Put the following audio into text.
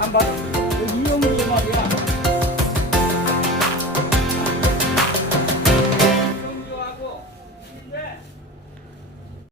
안 봐. 유형도 음악이야.